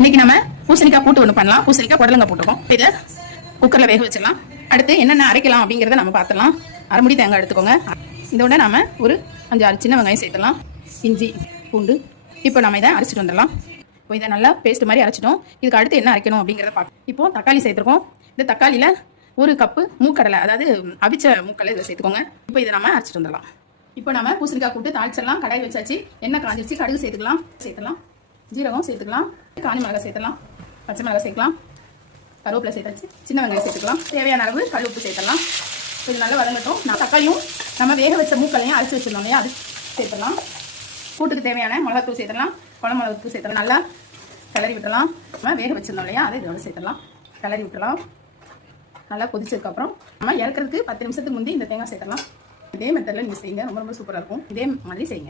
இன்னைக்கு நம்ம பூசணிக்காய் கூட்டு ஒன்று பண்ணலாம். பூசணிக்காய் புடலங்காய் போட்டுருக்கோம். இதை குக்கரில் வேக வச்சிடலாம். அடுத்து என்னென்ன அரைக்கலாம் அப்படிங்கிறத நம்ம பார்த்துலாம். அரைமுடி தேங்காய் எடுத்துக்கோங்க. இதோட நாம ஒரு 5-6 சின்ன வெங்காயம் சேர்த்துலாம். இஞ்சி பூண்டு. இப்போ நம்ம இதை அரைச்சிட்டு வந்துடலாம். இப்போ இதை நல்லா பேஸ்ட் மாதிரி அரைச்சிட்டோம். இதுக்கு அடுத்து என்ன அரைக்கணும் அப்படிங்கிறத பார்க்கலாம். இப்போ தக்காளி சேர்த்துருக்கோம். இந்த தக்காளியில் 1 கப்பு மூக்கடலை, அதாவது அவிச்ச மூக்கடலை இதை சேர்த்துக்கோங்க. இப்போ இதை நம்ம அரைச்சிட்டு வந்துடலாம். இப்போ நம்ம பூசணிக்காய் கூட்டு தாளிச்சிடலாம். கடாய் வச்சாச்சு. எண்ணெய் காஞ்சிச்சு. கடுகு சேர்த்துக்கலாம். ஜீரகம் சேர்த்துக்கலாம். காஞ்சி மிளகாய் சேர்த்துக்கலாம். பச்சை மிளகாய் சேர்க்கலாம். கருவேப்பிலை சேர்த்தாச்சு. சின்ன வெங்காயம் சேர்த்துக்கலாம். தேவையான அளவு கல் உப்பு சேர்த்துலாம். இது நல்லா வதங்கட்டும். தக்காளியும் நம்ம வேக வச்ச மூக்களையும் அரைச்சி வச்சிருந்தோம் இல்லையா, அது சேர்த்துடலாம். கூட்டுக்கு தேவையான மிளகாத்தூள் சேர்த்துலாம். குழம்பு மிளகாத்தூள் சேர்த்துலாம். நல்லா கிளறி விட்டுலாம். நம்ம வேக வச்சிருந்தோம் இல்லையா, அதை இதோட சேர்த்துலாம். கிளறி விட்டுலாம். நல்லா கொதிச்சதுக்கப்புறம் நம்ம இறக்குறதுக்கு 10 நிமிஷத்துக்கு முந்தி இந்த தேங்காய் சேர்த்துலாம். இதே மெத்தடில் நீங்கள் செய்யுங்க. ரொம்ப ரொம்ப சூப்பராக இருக்கும். இதே மாதிரி செய்யுங்க.